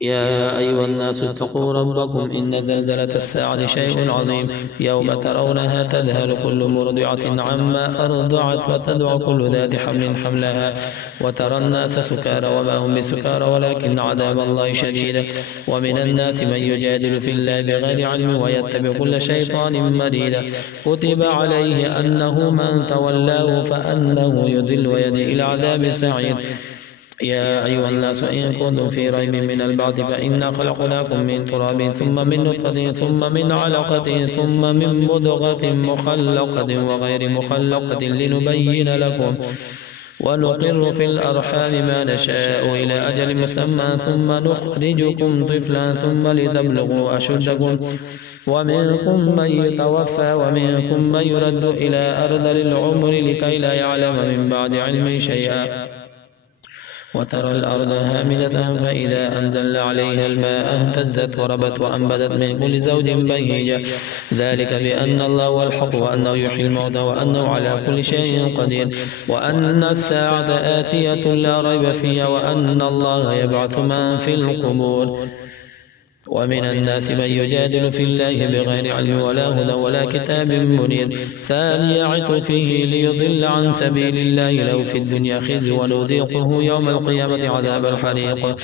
يا أيها الناس اتقوا ربكم إن زلزلة الساعة شيء عظيم يوم ترونها تذهل كل مرضعة عما أرضعت وتضع كل ذات حمل حملها وترى الناس سكارى وما هم بسكارى ولكن عذاب الله شديد. ومن الناس من يجادل في الله بغير علم ويتبع كل شيطان مريد كتب عليه أنه من تولاه فأنه يضل ويهدي إلى عذاب السعير. يا أيها الناس إن كنتم في ريب من البعث فإنا خلقناكم من تراب ثم من نطفة ثم من علقة ثم من مضغة مخلقة وغير مخلقة لنبين لكم ونقر في الأرحام ما نشاء إلى أجل مسمى ثم نخرجكم طفلا ثم لتبلغوا أشدكم ومنكم من يتوفى ومنكم من يرد إلى أرذل العمر لكي لا يعلم من بعد علم شيئا. وترى الأرض هامدة فإذا أنزلنا عليها الماء اهتزت وربت وأنبتت من كل زوج بهيج ذلك بأن الله هو الحق وأنه يحيي الموتى وأنه على كل شيء قدير وأن الساعة آتية لا ريب فيها وأن الله يبعث من في القبور. ومن الناس من يجادل في الله بغير علم ولا هدى ولا كتاب منير ثاني عطفه ليضل عن سبيل الله له في الدنيا خزي ونذيقه يوم القيامة عذاب الحريق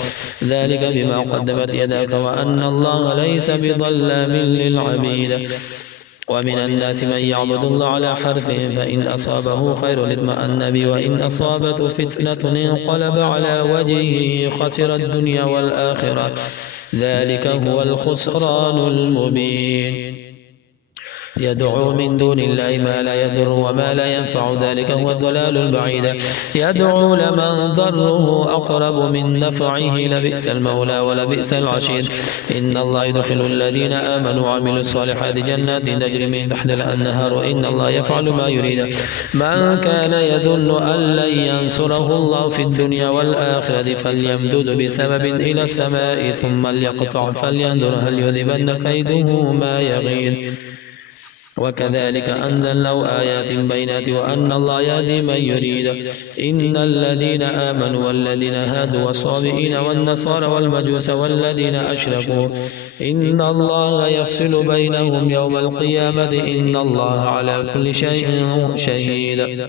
ذلك بما قدمت يداك وأن الله ليس بظلام للعبيد. ومن الناس من يعبد الله على حرف فإن أصابه خير اطمأن به وإن أصابته فتنة انقلب على وجهه خسر الدنيا والآخرة ذلك هو الخسران المبين. يدعو من دون الله ما لا يضر وما لا ينفع ذلك هو الضلال البعيد. يدعو لمن ضره أقرب من نفعه لبئس المولى ولبئس العشير. إن الله يدخل الذين آمنوا وعملوا الصالحات جنات تجري من تحتها الأنهار إن الله يفعل ما يريد. من كان يظن أن لن ينصره الله في الدنيا والآخرة فليمدد بسبب إلى السماء ثم ليقطع فلينظر هل يذهبن كيده ما يغيظ. وكذلك أنزلنا آيات بينات وأن الله يهدي من يريد. إن الذين آمنوا والذين هادوا والصابئين والنصارى والمجوس والذين أشركوا إن الله يفصل بينهم يوم القيامة إن الله على كل شيء شهيد.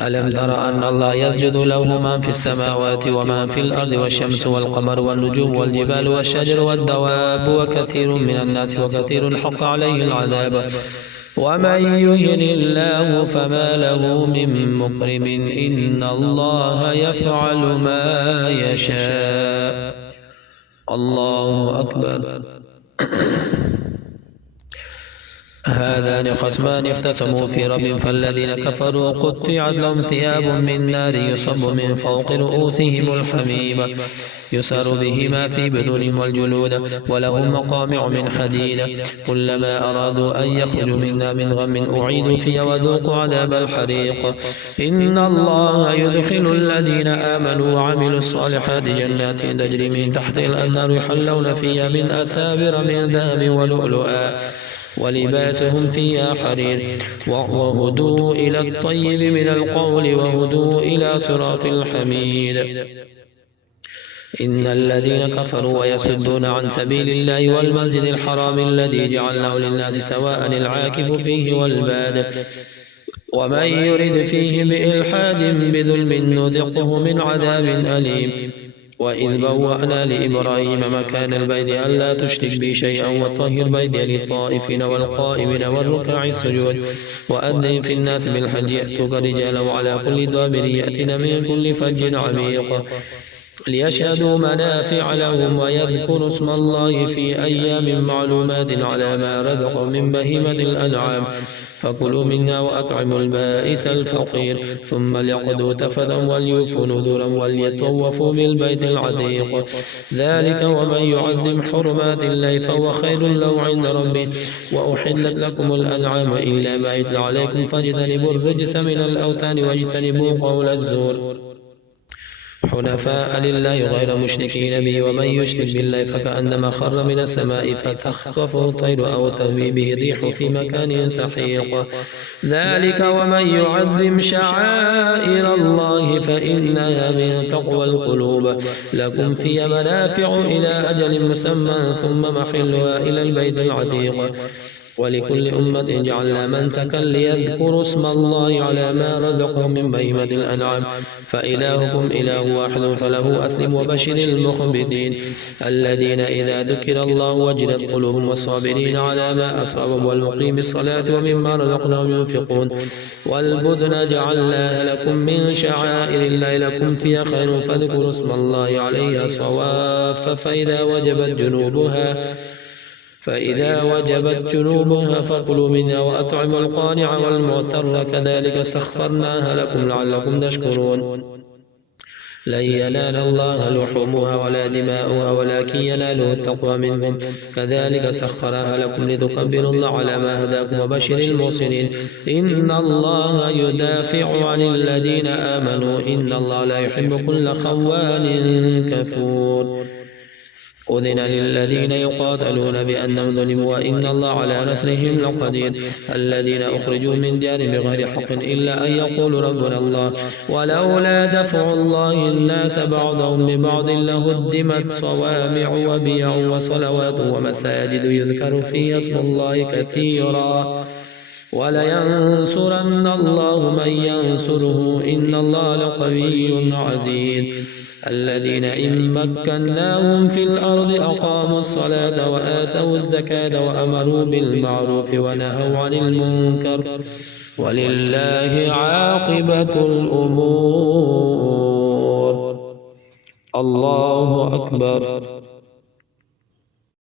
ألم تر أن الله يسجد له من في السماوات ومن في الأرض والشمس والقمر والنجوم والجبال والشجر والدواب وكثير من الناس وكثير حق عليه العذاب ومن يهن الله فما له من مكرم إن الله يفعل ما يشاء. الله أكبر. هذان خصمان اختصموا في رب فالذين كفروا قطعت لهم ثياب من نار يصب من فوق رؤوسهم الحميم يسار به ما في بدنهم والجلود ولهم مقامع من حديد كلما أرادوا أن يخرجوا منا من غم أعيدوا فيها وذوقوا عذاب الحريق. إن الله يدخل الذين آمنوا وعملوا الصالحات جنات تجري من تحت الأنهار يحلون فيها من أساور من ذهب ولؤلؤا ولباسهم فيها حرير وهدوا إلى الطيب من القول وهدوا إلى صراط الحميد. إن الذين كفروا ويصدون عن سبيل الله والمسجد الحرام الذي جعلناه للناس سواء العاكف فيه والباد ومن يرد فيه بإلحاد بظلم نذقه من عذاب أليم. وإذ بوأنا لإبراهيم مكان البيت ألا تشرك بي شيئا وطهر بيتي للطائفين والقائمين والركع السجود وأذن في الناس بالحج يأتوك رجالا وعلى كل ضامر يأتين من كل فج عميق ليشهدوا منافع لهم ويذكروا اسم الله في أيام معلومات على ما رزقهم من بهيمة الأنعام فكلوا منا وأطعموا البائس الفقير ثم ليقضوا تفثا وليوفوا نذورا وليطوفوا بالبيت العتيق ذلك ومن يعظم حرمات الله فهو خير له عند ربه. وأحلت لكم الأنعام إلا ما يتلى عليكم فاجتنبوا الرجس من الأوثان واجتنبوا قول الزور حنفاء لله غير مشركين به، ومن يشرك بالله فكأنما خر من السماء فتخطفه الطير أو تهوي به الريح في مكان سحيق. ذلك ومن يعظم شعائر الله فإنها من تقوى القلوب. لكم في منافع إلى أجل مسمى ثم محلها إلى البيت العتيق. ولكل أمة جعلنا منسكا ليذكروا اسم الله على ما رزقهم من بهيمة الأنعام، فإلهكم إله واحد فله أسلم. وبشر المخبتين الذين إذا ذكر الله وجلت قلوبهم، والصابرين على ما أصابهم، والمقيم الصلاة ومما رزقناهم ينفقون. والبدن جعلناها لكم من شعائر الله لكم فيها خير فاذكروا اسم الله عليها صواف. فإذا وجبت جنوبها فكلوا منها وأطعموا القانع والمعتر كذلك سخرناها لكم لعلكم تشكرون. لن ينال الله لحومها ولا دماؤها ولكن يناله التقوى منكم. كذلك سخرها لكم لتكبروا الله على ما هداكم. وبشر المحسنين إن الله يدافع عن الذين آمنوا إن الله لا يحب كل خوان كفور. أذن للذين يقاتلون بأنهم ظلموا وإن الله على نصرهم لقدير. الذين أخرجوا من ديارهم بغير حق إلا أن يقولوا ربنا الله ولولا دفع الله الناس بعضهم ببعض لهدمت صوامع وبيع وصلوات ومساجد يذكر فيها اسم الله كثيرا ولينصرن الله من ينصره إن الله لقوي عزيز. الذين إن مكناهم في الأرض أقاموا الصلاة وآتوا الزكاة وأمروا بالمعروف ونهوا عن المنكر ولله عاقبة الأمور. الله أكبر.